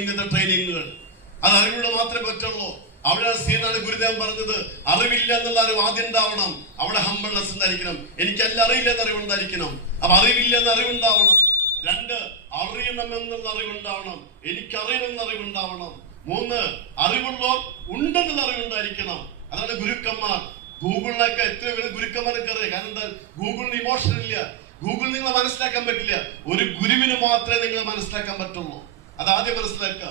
ഇങ്ങനത്തെ ട്രെയിനിങ്ങുകൾ. അത് അറിവിലൂടെ മാത്രമേ പറ്റുള്ളൂ. അവിടെ സീനാണ് ഗുരുദേവൻ പറഞ്ഞത്, അറിവില്ല എന്നുള്ള അറിവ് ആദ്യം ഉണ്ടാവണം. അവിടെ ഹംബിൾനെസ് ഉണ്ടായിരിക്കണം. എനിക്കെല്ലാം അറിയില്ല എന്ന അറിവുണ്ടായിരിക്കണം. അപ്പൊ അറിവില്ല എന്ന അറിവുണ്ടാവണം. 2, അറിയണം എന്നുള്ള അറിവുണ്ടാവണം. എനിക്കറിയണമെന്ന അറിവുണ്ടാവണം. 3, അറിവുള്ളവർ ഉണ്ടെന്നുള്ള അറിവുണ്ടായിരിക്കണം. അതാണ് ഗുരുക്കന്മാർ. ഗൂഗിളിലൊക്കെ എത്രയോ പേര് ഗുരുക്കന്മാരൊക്കെ അറിയാം. കാരണം എന്താ? ഗൂഗിളിന് ഇമോഷൻ ഇല്ല. ഗൂഗിൾ നിങ്ങളെ മനസ്സിലാക്കാൻ പറ്റില്ല. ഒരു ഗുരുവിന് മാത്രമേ നിങ്ങളെ മനസ്സിലാക്കാൻ പറ്റുള്ളൂ. അത് ആദ്യം മനസ്സിലാക്കുക.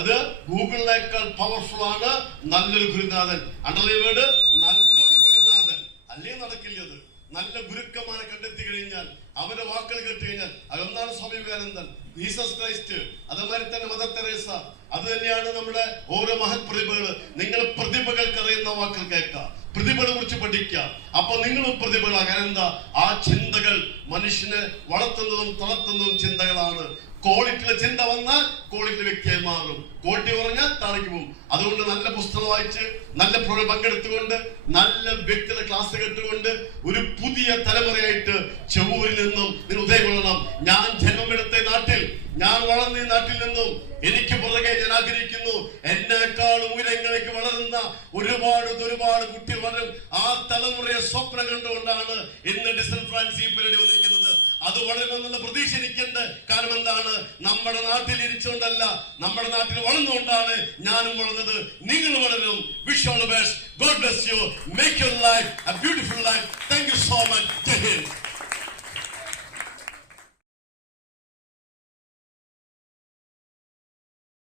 അത് ഗൂഗിളിനേക്കാൾ പവർഫുൾ ആണ് നല്ലൊരു ഗുരുനാഥൻ. അണ്ടർലൈവേഡ് നല്ലൊരു ഗുരുനാഥൻ. അല്ലേ നടക്കില്ല. അത് നല്ല ഗുരുക്കന്മാരെ കണ്ടെത്തി കഴിഞ്ഞാൽ, അവരുടെ വാക്കുകൾ കേട്ട് കഴിഞ്ഞാൽ, അതൊന്നാണ് സ്വാമി വിവേകാനന്ദൻ, ജീസസ് ക്രൈസ്റ്റ്, അതുമാതിരി തന്നെ മദർ തെരേസ. അത് തന്നെയാണ് നമ്മുടെ ഓരോ മഹത് പ്രതിഭകള്. നിങ്ങൾ പ്രതിഭകൾക്ക് അറിയുന്ന വാക്കുകൾ കേൾക്കുക, പ്രതിഭകളെ കുറിച്ച് പഠിക്കുക. അപ്പൊ നിങ്ങളും പ്രതിഭകളാകാൻ. എന്താ? ആ ചിന്തകൾ മനുഷ്യനെ വളർത്തുന്നതും തളർത്തുന്നതും ചിന്തകളാണ്. ക്വാളിറ്റിയുടെ ചിന്ത വന്നാൽ ക്വാളിറ്റി വ്യക്തിയായി മാറും. ക്വാളിറ്റി പറഞ്ഞാൽ താഴേക്ക് പോകും. അതുകൊണ്ട് നല്ല പുസ്തകം വായിച്ച്, നല്ല പ്രോഗ്രാം പങ്കെടുത്തുകൊണ്ട്, നല്ല വ്യക്തിയുടെ ക്ലാസ് കേട്ടുകൊണ്ട് ഒരു പുതിയ തലമുറയായിട്ട് ചെവൂരിൽ നിന്നും നിങ്ങൾ ഉദയം കൊള്ളണം. ഞാൻ ജന്മമെടുത്ത നാട്ടിൽ, ഞാൻ വളർന്ന ഈ നാട്ടിൽ നിന്നും എനിക്ക് പുറകെ ഞാൻ ആഗ്രഹിക്കുന്നു, എന്നെക്കാളും ഉയരങ്ങളിലേക്ക് വളരുന്ന ഒരുപാട് കുട്ടികൾ വളരും. ആ തലമുറയെ സ്വപ്നം കണ്ടുകൊണ്ടാണ് ഇന്ന് ഡിസന്റ് ഫ്രാൻസ് ഈ പരിപാടി വന്നിരിക്കുന്നത്. അത് വളരുമെന്നുള്ള പ്രതീക്ഷ എനിക്കുണ്ട്. കാരണം എന്താണ്? നമ്മുടെ നാട്ടിൽ ഇരിച്ചുകൊണ്ടല്ല, നമ്മുടെ നാട്ടിൽ വളർന്നുകൊണ്ടാണ് ഞാനും വളർന്നത്. നിങ്ങൾ വളരും. Wish all the best. God bless you. Make your life a beautiful life. Thank you so much. Jai Hind.